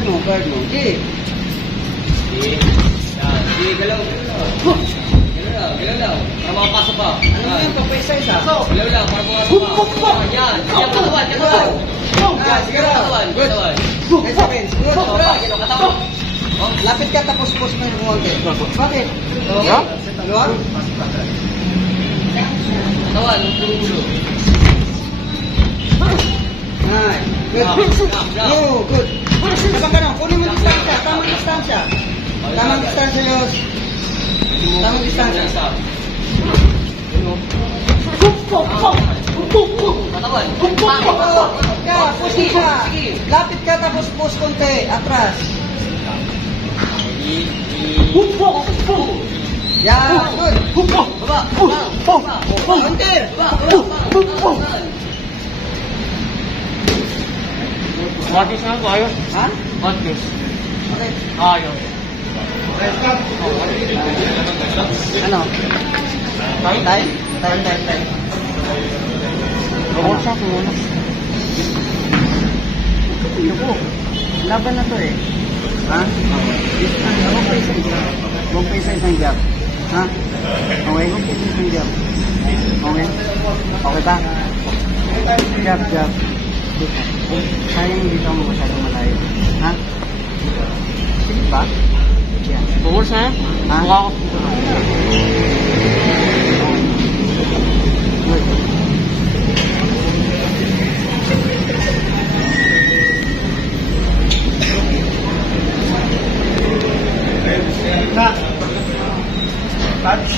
guard mo. Sige. Sige. Yan. Sige, galaw. Galaw daw. Para makapasok ka. Ano yan? Papaisa-isa. Galaw lang, para makapasok ka. Yan. Yan, katawan. Yan, sige, katawan. Katawan. Guys, seconds. Good. Katawan. Lapit ka tapos push mo yung konti. Bakit? Ha? Luwag? Katawan, gulo-gulo. Nice. Good. No, good. Sabang ka na. Kunin mo distansya. Tamang distansya. Tamang distansya, Yos. Tamang distansya. Katawan. Yeah, push ka. Lapit ka tapos push konti. Atras. Yeah, good. Baba. Counter. Matis na ako, ayos. Ha? Matis. Okay. Ayos. Ano? Time? Time. Bawal sa ako, wala. Naku, laban na to eh. Ha? Huwag pa isang job. Ha? Okay, huwag pa isang job. Okay? Okay ba? Job. Sayang hindi ka mo masyadong malayo. Ha? Sige ba? Yan. Bawal sa Ha? mukha ko. Good. Na. Touch.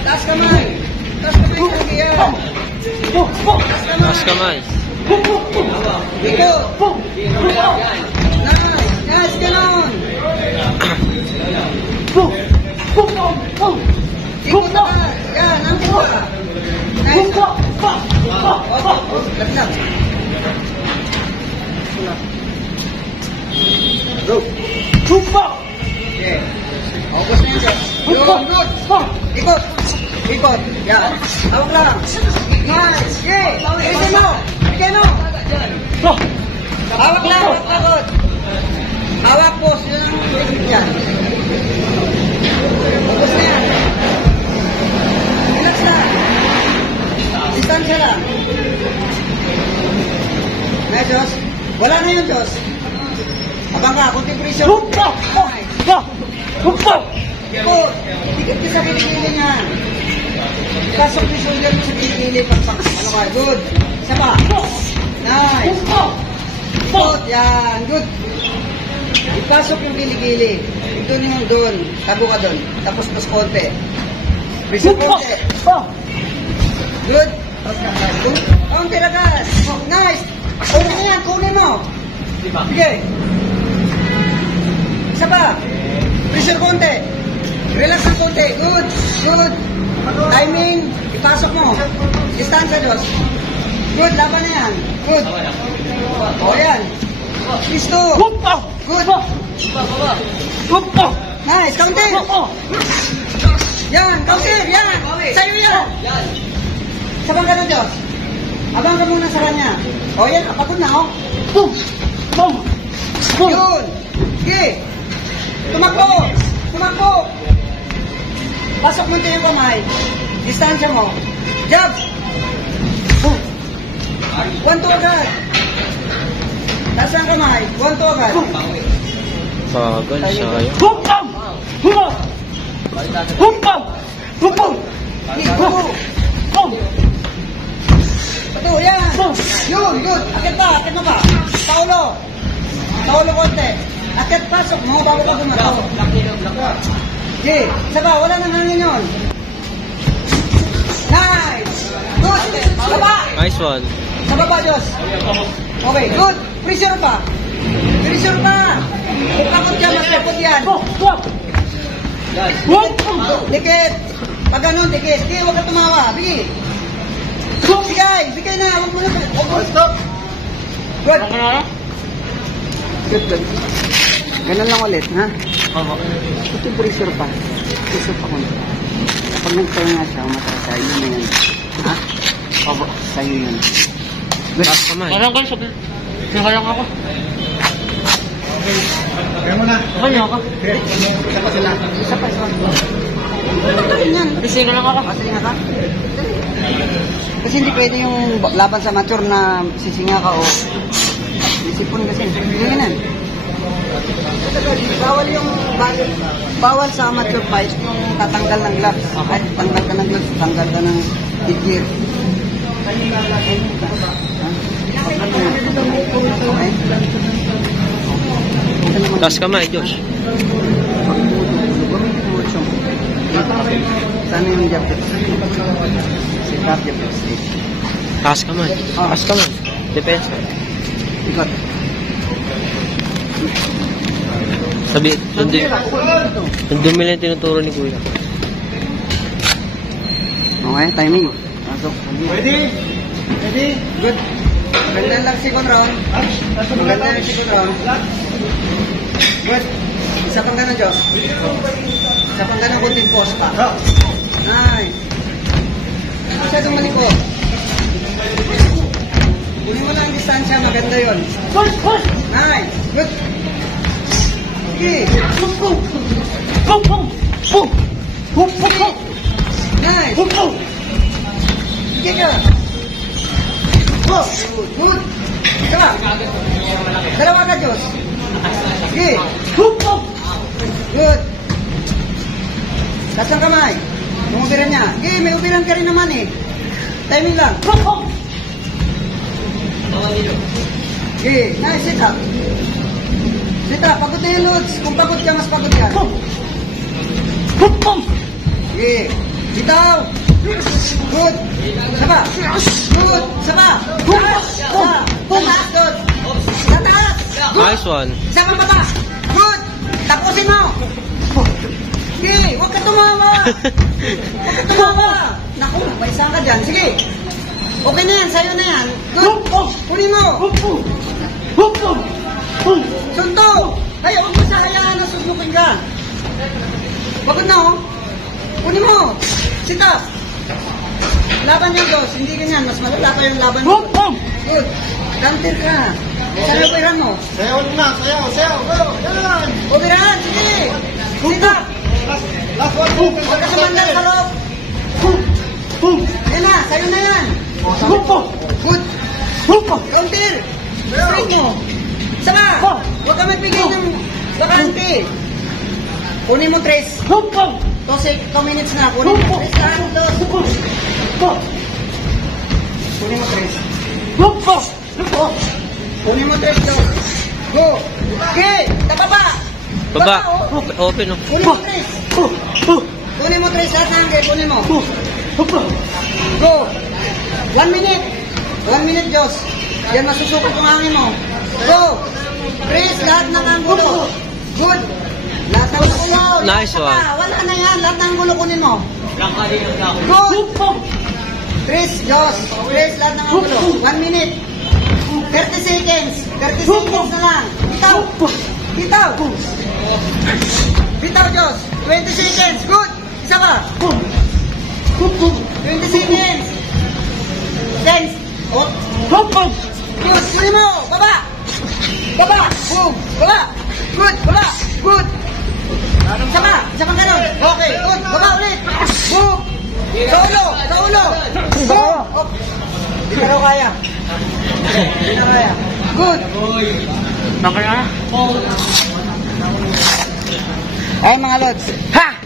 Taas kamay. Taas kamay. Ikot. Nice, ganon. Ikot na. Yan, ang buka. Nice. Laglag. Go. Okay. August na yun, sir. Yun, good. Ikot. Yan. Hawak lang. Nice. Okay. Ito mo. Keno. Hawak lang. Hawak. Hawak po. Yan. August na yan. Relax lang. Distansya lang. Nice, Diyos. Wala na yun, Diyos. Abang ka. Kunting pressure. Ikot. Dikit ka sa kilikili niya. Pasok yung shoulder mo sa kilikili. Ano ka? Good. Isa pa. Nice. Ikot. Yan. Good. Ipasok yung kilikili. Doon yung doon. Tabo ka doon. Tapos mas konti. Pressure konti. Good. Konti lagas. Nice. Kunin mo yan. Kunin mo. Sige. Isa pa. Pressure konti. Relax ang konti. Good. Timing. Ipasok mo. Distansya, Diyos. Good. Laban na yan. Good. O yan. Listo. Good. Nice. Counter. Yan. Counter. Yan. Sa'yo yan. Sabang ka na, Diyos. Abang ka muna sa kanya. O yan. Pagod na, o. Yun. Sige. Tumakbo. Pasok mo yung kamay. Distansya mo. Jab. 1-2 agad. Taas ang kamay. 1-2 agad. Bagal siya kayo. Ito, yan. Yun, good. Akit mo pa. Paulo konti. Akit, pasok mo bago ka bumato. Okay, isa pa, wala nang hangin yun. Nice! Good! Baba! Nice one. Sa baba, Diyos. Okay, good. Pressure pa. Pagkakot ka, magkakot yan. Dikit. Pag ganun, dikit. Sige, huwag ka tumawa. Bigi. Bigay na. Huwag mo na. Stop. Good. Good. Ganun lang ulit, ha? Opo. Ito yung pressure pa. Pressure pa konti. Kapag nagpahinga siya, umatras sa'yo, yun na yun. Ha? Opo. Sa'yo yun. Taas kamay. Parang kayo sabi. Nakalang ako. Kaya mo na. Kanya ako. Isa pa sila. Isa pa, isa pa. Yan. Kasi lang ako. Sisinga ka? Kasi hindi pwede yung laban sa mature na sisinga ka o isipon kasi. Ganyan. Bawal yung bawal sa amateur fight yung tatanggal ng gloves. Kahit tanggal ka ng gloves, tanggal ka ng gear. Taas kamay, Josh. Sana yung jab sit up, jab straight. Taas kamay. Taas kamay. Depensa. Ikot. Sabi, yung dumi lang tinuturo ni Kuya. Okay, timing. Pasok. Ready? Ready? Good. Ganda lang second round. Ganda lang second round. Good. Isa pang ganun, Diyos. Isa pang ganun, kunting pause pa. Nice. Masyadong malikot. Kunin mo lang ang distansya, maganda yun. Nice. Good. Okay. Nice. Sige ka. Good. Ika. Dalawa ka, Diyos. Sige. Good. Taas ang kamay. Yung ubiran niya. Sige, may ubiran ka rin naman eh. Timing lang. Sige, nice. Sit up. Sit up. Pagod na yun, Lods. Kung pagod ka, mas pagod ka. Sige. Bitaw. Good. Saba. Good. Saba. Taas. Saba. Taas, Lods. Tataas. Good. Nice one. Isa pang baba. Good. Tapusin mo. Sige, huwag ka tumawa. Huwag ka tumawa. Naku, paisa ka dyan. Sige. Okay na yan, sa'yo na yan. Good. Kunin mo. Sunto. Ay, huwag mo sa hayaan na susukin ka. Pagod na, oh. Kunin mo. Sit up. Laban yan, Dos. Hindi ganyan. Mas malala pa yung laban mo. Good. Dantil ka. Saan yung operan mo? Sayaw na. Sayaw. Sayaw. Go. Yan. Operan, sige. Sit up. Last one. Boom. Huwag ka sumandal sa loob. Yan na, sa'yo na yan. Good. Counter. Straight mo. Sama. Huwag ka magbigay ng bakante. Kunin mo 3. 2 minutes na. Kunin mo 3 lang. Kunin mo 3. Kunin mo 3. Go. Okay. Tababa. Baba. Oh. Open, oh. Kunin mo 3. Kunin mo 3 lahat ng hanggang. Kunin mo. Go. 1 minute. 1 minute, Diyos. Yan, masusukot yung hangin mo. Go. Press lahat ng anggulo. Good. Lahat ng anggulo. Nice one. Wala na yan. Lahat ng anggulo kunin mo. Good. Press, Diyos. Press lahat ng anggulo. 1 minute. 30 seconds. 30 seconds na lang. Bitaw. Bitaw. Bitaw, Diyos. 20 seconds. Good. Isa pa. 20 seconds. Thanks. Oh. Good. Kunin mo. Baba. Baba. Boom. Baba. Good. Baba. Good. Sama. Sama ka nun. Okay. Good. Baba ulit. Boom. Sa ulo. Sa ulo. Boom. Oh. Hindi ka raw kaya. Hindi na kaya. Good. Nakaya? Ay mga lods. Ha!